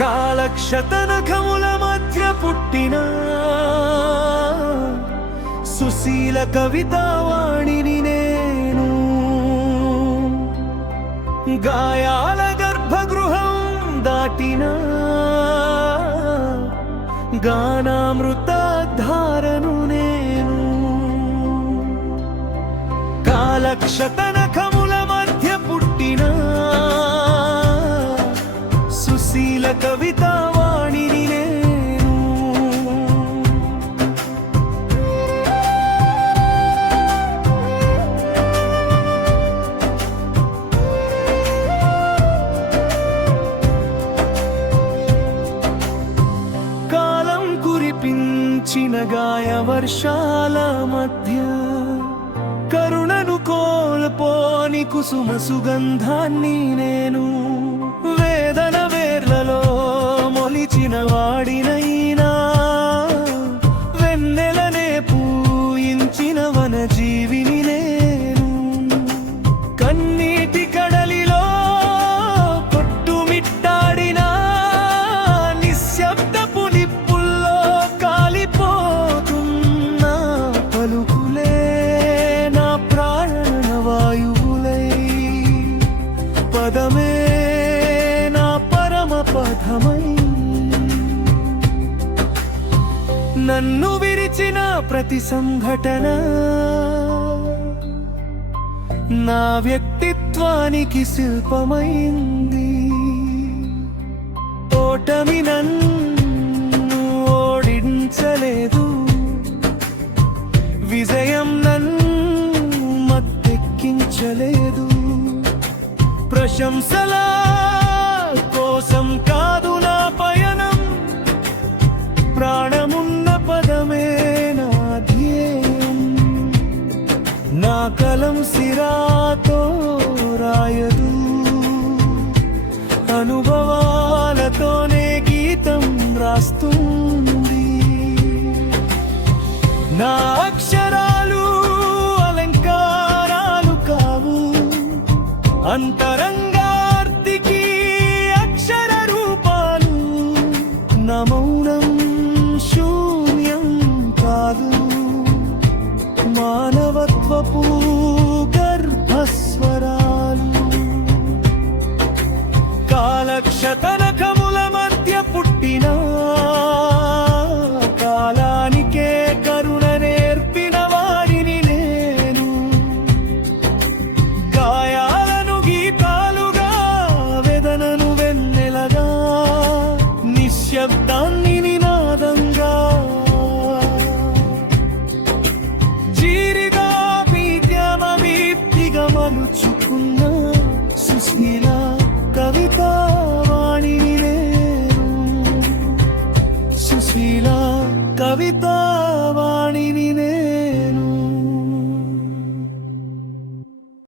కాలక్షతనఖముల మధ్య పుట్టిన సుశీల కవితావాణిని నేను. గాయాల గర్భగృహం దాటిన గానామృతధారను నేను. కాలక్షతనఖముల మధ్య పుట్టిన సుశీల కవితావాణిని నేను. కాలం కురిపించిన గాయ వర్షాల మధ్య కరుణను కోల్పోని కుసుమ సుగంధాన్ని నేను. వేదన వేర్లలో మొలిచిన వాడినైనా వెన్నెలనే పూయించిన వనజీవిని నేను. కన్నీటి కడలిలో కొట్టుమిట్టాడిన నిశ్శబ్దపు నిప్పుల్లో కాలిపోతున్న పలుకులే నా ప్రాణవాయువులై. పదమే పథమై నన్ను విరిచిన ప్రతి సంఘటన నా వ్యక్తిత్వానికి శిల్పమైంది. ఓటమి నన్ను ఓడించలేదు, విజయం నన్ను మత్తెక్కించలేదు. ప్రశంసలా కోసం కాదు నా పయనం, ప్రాణమున్న పదమే నా ధ్యేయం. నా కలం సిరాతో రాయదు, అనుభవాలతోనే గీతం రాస్తుంది. నా అక్షరాలు అలంకారాలు కావు, అంతరంగార్తికి అక్షర రూపాలు. నా మౌనం శూన్యం కాదు, మానవత్వపు గర్భస్వరాలు. కాలక్షతనఖముల మధ్య పుట్టిన కాలానికే కరుణ నేర్పిన వాడిని నేను. గాయాలను గీతాలుగా, వేదనను వెన్నెలగా, నిశ్శబ్దాన్ని నినాదంగా, జీరిగా బీజమీప్తిగా మలుచుకున్న సుశీల కవితావాణిని నేను. సుశీల కవిత